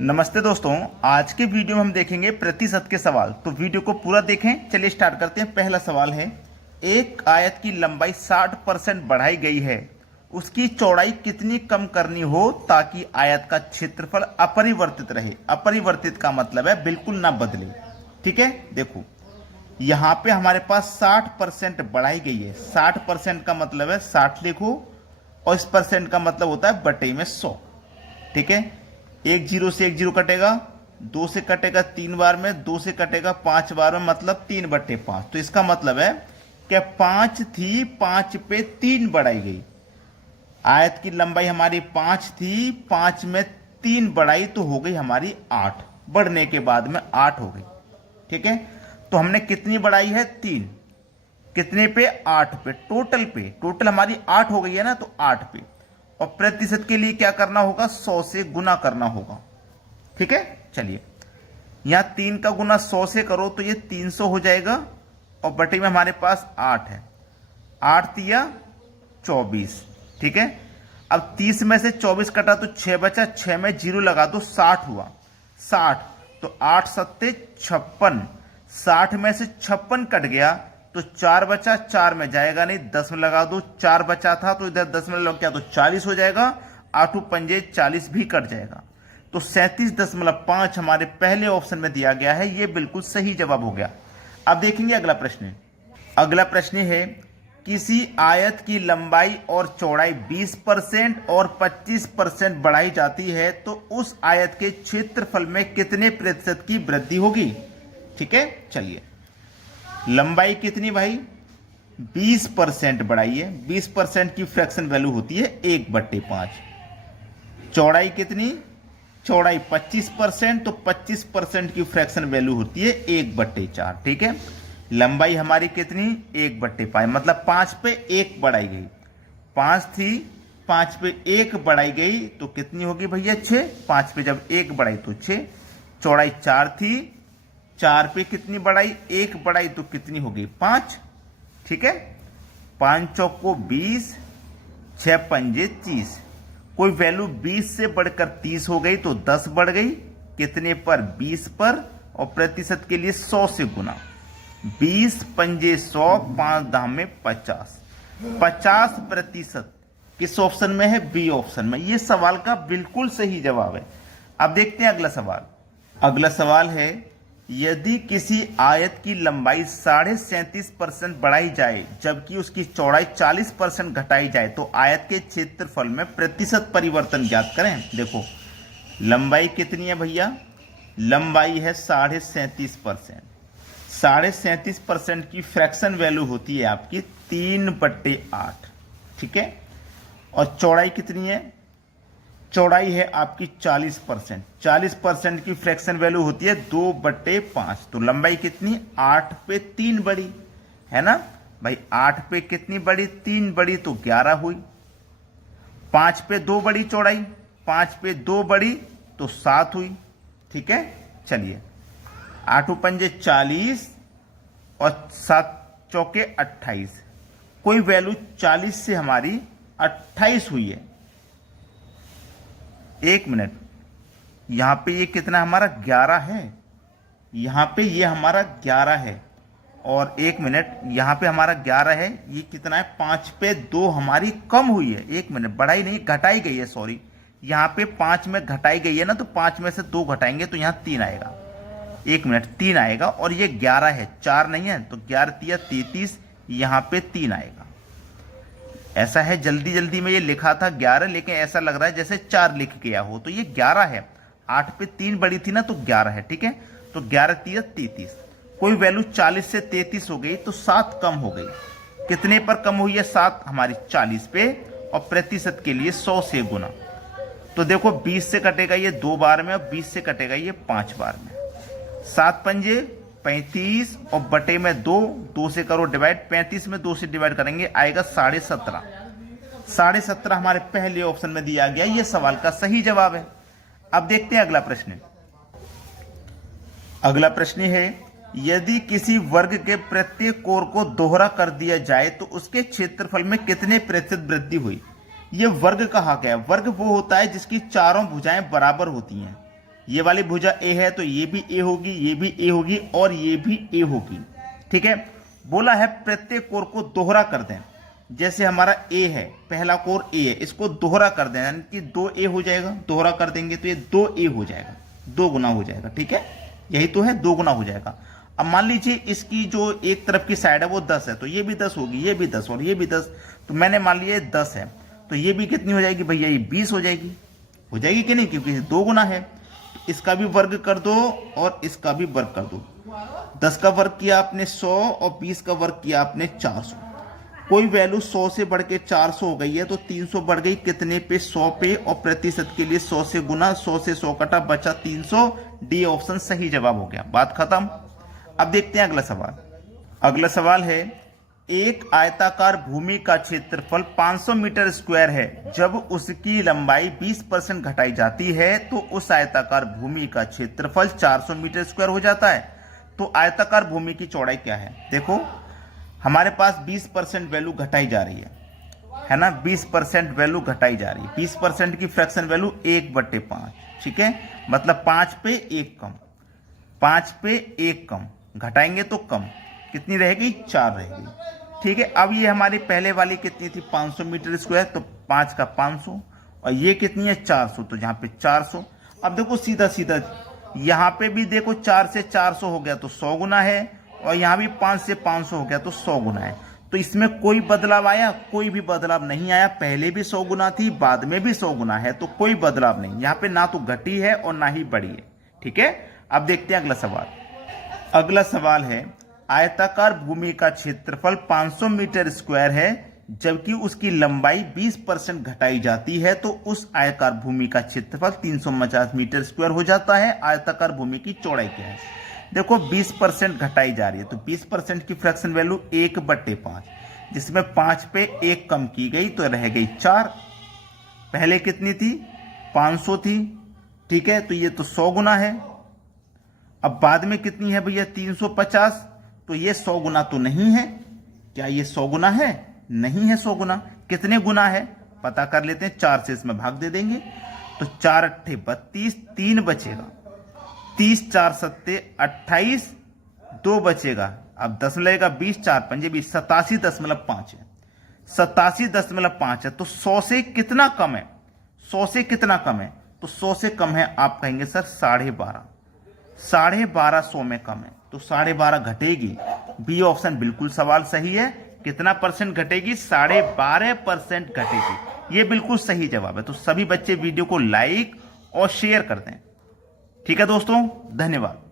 नमस्ते दोस्तों, आज के वीडियो में हम देखेंगे प्रतिशत के सवाल। तो वीडियो को पूरा देखें। चलिए स्टार्ट करते हैं। पहला सवाल है, एक आयत की लंबाई 60% बढ़ाई गई है, उसकी चौड़ाई कितनी कम करनी हो ताकि आयत का क्षेत्रफल अपरिवर्तित रहे। अपरिवर्तित का मतलब है बिल्कुल ना बदले। ठीक है, देखो यहां पे हमारे पास 60% बढ़ाई गई है। 60% का मतलब है 60 लिखो और इस परसेंट का मतलब होता है बटे में 100। ठीक है, एक जीरो से एक जीरो कटेगा, दो से कटेगा 3 बार में, दो से कटेगा 5 बार में, मतलब 3/5। तो इसका मतलब है कि 5 थी, 5 पे 3 बढ़ाई गई। आयत की लंबाई हमारी 5 थी, 5 में 3 बढ़ाई तो हो गई हमारी 8। बढ़ने के बाद में 8 हो गई। ठीक है, तो हमने कितनी बढ़ाई है? 3। कितने पे? 8 पे। टोटल हमारी 8 हो गई है ना, तो 8 पे। और प्रतिशत के लिए क्या करना होगा? 100 से गुना करना होगा। ठीक है, चलिए यहां 3 का गुना 100 से करो तो ये 300 हो जाएगा और बटे में हमारे पास 8 है। 8 तिया 24। ठीक है, अब 30 में से 24 कटा तो 6 बचा, 6 में 0 लगा दो, 60 हुआ। 60 तो 8 सत्ते 56। 60 में से 56 कट गया तो 4 बचा, 4 में जाएगा नहीं, 10 में लगा दो। 4 बचा था तो इधर 10 में लग गया तो 40 हो जाएगा। 8 पंजे 40 भी कट जाएगा। तो 37.5 हमारे पहले ऑप्शन में दिया गया है। यह बिल्कुल सही जवाब हो गया। अब देखेंगे अगला प्रश्न। अगला प्रश्न है, किसी आयत की लंबाई और चौड़ाई 20% और 25% बढ़ाई जाती है तो उस आयत के क्षेत्रफल में कितने प्रतिशत की वृद्धि होगी? ठीक है, चलिए लंबाई कितनी भाई? 20% बढ़ाई है। 20% की फ्रैक्शन वैल्यू होती है 1/5। चौड़ाई कितनी? चौड़ाई 25%, तो 25% की फ्रैक्शन वैल्यू होती है 1/4। ठीक है, लंबाई हमारी कितनी? 1/5, मतलब 5 पे 1 बढ़ाई गई। 5 थी, 5 पे 1 बढ़ाई गई तो कितनी होगी भैया? 6। 5 पे जब 1 बढ़ाई तो 6। चौड़ाई 4 थी, 4 पे कितनी बढ़ाई? 1 बढ़ाई तो कितनी होगी? 5। ठीक है, 5 चौको 20, 6 पंजे 30। कोई वैल्यू 20 से बढ़कर 30 हो गई तो 10 बढ़ गई। कितने पर? 20 पर। और प्रतिशत के लिए 100 से गुना। 20 पंजे 100, 5 दाम में 50। 50% किस ऑप्शन में है? बी ऑप्शन में। यह सवाल का बिल्कुल सही जवाब है। अब देखते हैं अगला सवाल। अगला सवाल है, यदि किसी आयत की लंबाई 37.5% बढ़ाई जाए जबकि उसकी चौड़ाई 40% घटाई जाए तो आयत के क्षेत्रफल में प्रतिशत परिवर्तन ज्ञात करें। देखो लंबाई कितनी है भैया? लंबाई है 37.5%। 37.5% की फ्रैक्शन वैल्यू होती है आपकी 3/8। ठीक है, और चौड़ाई कितनी है? चौड़ाई है आपकी 40%। 40% की फ्रैक्शन वैल्यू होती है 2/5। तो लंबाई कितनी? 8 पे 3 बढ़ी है ना भाई। 8 पे कितनी बढ़ी? 3 बढ़ी तो 11 हुई। 5 पे 2 बढ़ी चौड़ाई, 5 पे 2 बढ़ी तो 7 हुई। ठीक है, चलिए 8 पंजे 40 और 7 चौके 28। कोई वैल्यू 40 से हमारी 28 हुई है। 1 मिनट, यहां पे ये कितना हमारा? 11 है। यहां पे ये हमारा 11 है और 1 मिनट, यहां पे हमारा 11 है। ये कितना है? 5 पे 2 हमारी कम हुई है। 1 मिनट, बढ़ाई नहीं, घटाई गई है, सॉरी। यहां पे 5 में घटाई गई है ना, तो 5 में से 2 घटाएंगे तो यहां 3 आएगा। 1 मिनट, 3 आएगा और ये 11 है, 4 नहीं है, तो 11 तिया 33, यहां पे 3 आएगा। ऐसा है, जल्दी जल्दी में ये लिखा था 11, लेकिन ऐसा लग रहा है जैसे 4 लिख गया हो, तो ये 11 है। 8 पे 3 बड़ी थी ना, तो 11 है। ठीक है, तो 11 तिया 33। कोई वैल्यू 40 से 33 हो गई तो 7 कम हो गई। कितने पर कम हुई है? 7 हमारी 40 पे। और प्रतिशत के लिए 100 से गुना। तो देखो 20 से कटेगा ये 2 बार में और 20 से कटेगा ये 5 बार में। 7 पंजे 35 और बटे में 2, 2 से करो डिवाइड। 35 में 2 से डिवाइड करेंगे, आएगा 17.5। 17.5 हमारे पहले ऑप्शन में दिया गया। यह सवाल का सही जवाब है। अब देखते हैं अगला प्रश्न। अगला प्रश्न है, यदि किसी वर्ग के प्रत्येक कोण को दोहरा कर दिया जाए तो उसके क्षेत्रफल में कितने प्रतिशत वृद्धि हुई? यह वर्ग कहा गया। वर्ग वो होता है जिसकी चारों भुजाएं बराबर होती हैं। ये वाली भुजा ए है तो ये भी ए होगी, ये भी ए होगी और ये भी ए होगी। ठीक है, बोला है प्रत्येक कोर को दोहरा कर दें। जैसे हमारा ए है, पहला कोर ए है, इसको दोहरा कर दें यानी कि 2a हो जाएगा। दोहरा कर देंगे तो ये 2a हो जाएगा, 2 गुना हो जाएगा। ठीक है, यही तो है, 2 गुना हो जाएगा। अब मान लीजिए इसकी जो एक तरफ की साइड है वो 10 है, तो ये भी 10 होगी, ये भी 10 और ये भी 10। तो मैंने मान लिया 10 है, तो ये भी कितनी हो जाएगी भैया, ये 20 हो जाएगी। हो जाएगी कि नहीं, क्योंकि 2 गुना है। इसका भी वर्ग कर दो और इसका भी वर्ग कर दो। 10 का वर्ग किया आपने 100 और 20 का वर्ग किया आपने 400। कोई वैल्यू 100 से बढ़ के 400 हो गई है तो 300 बढ़ गई कितने पे, 100 पे, और प्रतिशत के लिए 100 से गुना, 100 से 100 कटा, बचा 300। डी ऑप्शन सही जवाब हो गया, बात खत्म। अब देखते हैं अगला सवाल। अगला सवाल है, एक आयताकार भूमि का क्षेत्रफल 500 मीटर स्क्वायर है। जब उसकी लंबाई 20% घटाई जाती है तो उस आयताकार भूमि का क्षेत्रफल 400 मीटर स्क्वायर हो जाता है। तो आयताकार भूमि की चौड़ाई क्या है? देखो हमारे पास 20% वैल्यू घटाई जा रही है ना, 20% वैल्यू घटाई जा रही है। 20% की फ्रैक्शन वैल्यू 1/5। ठीक है, मतलब 5 पे 1 कम, 5 पे 1 कम, घटाएंगे तो कम, कितनी रहेगी, 4 रहेगी। ठीक है, अब ये हमारी पहले वाली कितनी थी, 500 मीटर स्क्वायर, तो 5 का 500, और ये कितनी है 400, तो यहाँ पे 400। अब देखो सीधा सीधा यहाँ पे भी देखो 4 से 400 हो गया तो 100 गुना है, और यहाँ भी 5 से 500 हो गया तो 100 गुना है। तो इसमें कोई बदलाव आया? कोई भी बदलाव नहीं आया। पहले भी 100 गुना थी, बाद में भी 100 गुना है, तो कोई बदलाव नहीं। यहाँ पे ना तो घटी है और ना ही बढ़ी है। ठीक है, अब देखते हैं अगला सवाल। अगला सवाल है, आयताकार भूमि का क्षेत्रफल 500 मीटर स्क्वायर है, जबकि उसकी लंबाई 20% घटाई जाती है तो उस आयताकार भूमि का क्षेत्रफल 350 मीटर स्क्वायर हो जाता है। आयताकार भूमि की चौड़ाई क्या है? देखो 20% घटाई जा रही है तो 20% की फ्रैक्शन वैल्यू 1/5, जिसमें 5 पे 1 कम की गई तो रह गई 4। पहले कितनी थी, 500 थी। ठीक है, तो ये तो 100 गुना है। अब बाद में कितनी है भैया, 350, तो ये 100 गुना तो नहीं है। क्या ये 100 गुना है? नहीं है 100 गुना। कितने गुना है पता कर लेते हैं, 4 से इसमें भाग दे देंगे तो 4 अट्ठे 32, 3 बचेगा, 30, 4 सत्ते 28, 2 बचेगा। अब 10 लगेगा, 20, 4 पंजे 20, 87.5 है, 87.5 है। तो 100 से कितना कम है, 100 से कितना कम है, तो 100 से कम है। आप कहेंगे सर 12.5, 12.5 में कम है, तो 12.5 घटेगी। बी ऑप्शन बिल्कुल सवाल सही है। कितना परसेंट घटेगी, 12.5% घटेगी। ये बिल्कुल सही जवाब है। तो सभी बच्चे वीडियो को लाइक और शेयर कर दें। ठीक है दोस्तों, धन्यवाद।